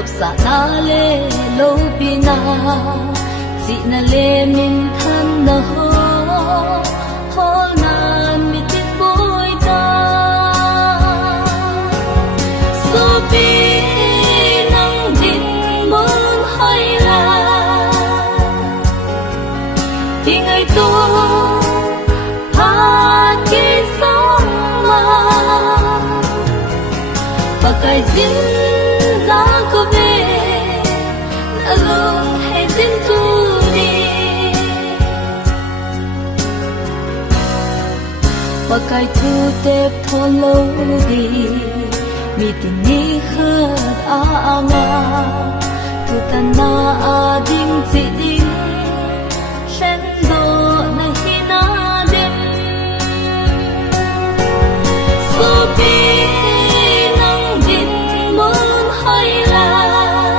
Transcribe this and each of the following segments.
lộc sa na le lo pina chị na le min than na ho nan mi tin bôi ta so pi nang din muốn hay là thì ngày tôi hát cái sóng mà và cái duyên giá có về đã luôn hay duyên tu đi và cái thu tép thôn lâu đi mi tình ni khơi nga tu tan na ding chỉ ding sen do na hi na dem so pi nang din muốn hay là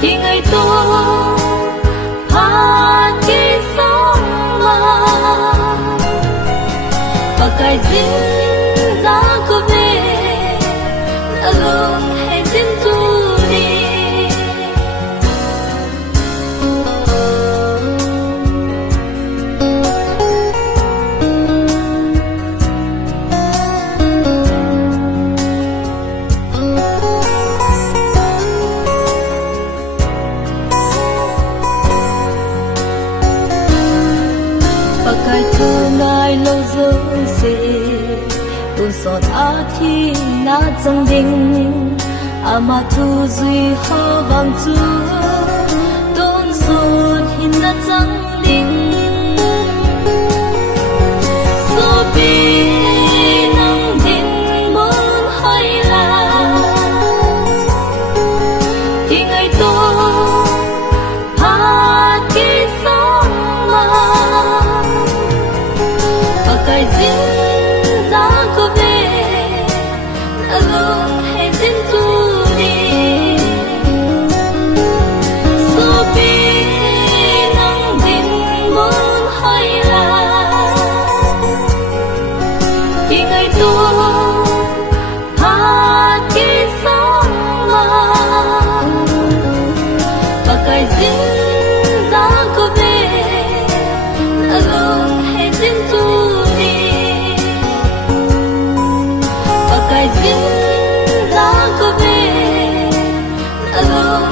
thì ngày tôi hát cái sóng mà và cái duyên giá có về đã luôn hay duyên tu đi và cái thu ngài lâu dấu dề tuôn sọt á thi na chẳng đinh mà thu duy ho vàng chú tuôn sọt hin na chẳng đinh so pi nang din muốn hay là thì ngày tôi hát cái sóng mà và cái duyên giá có về đã luôn hay duyên tu đi so pi nang din muốn hay là thì ngày tôi hát cái sóng mà và cái duyên giá có về đã luôn hay duyên tu đi và cái duyên giá có về đã luôn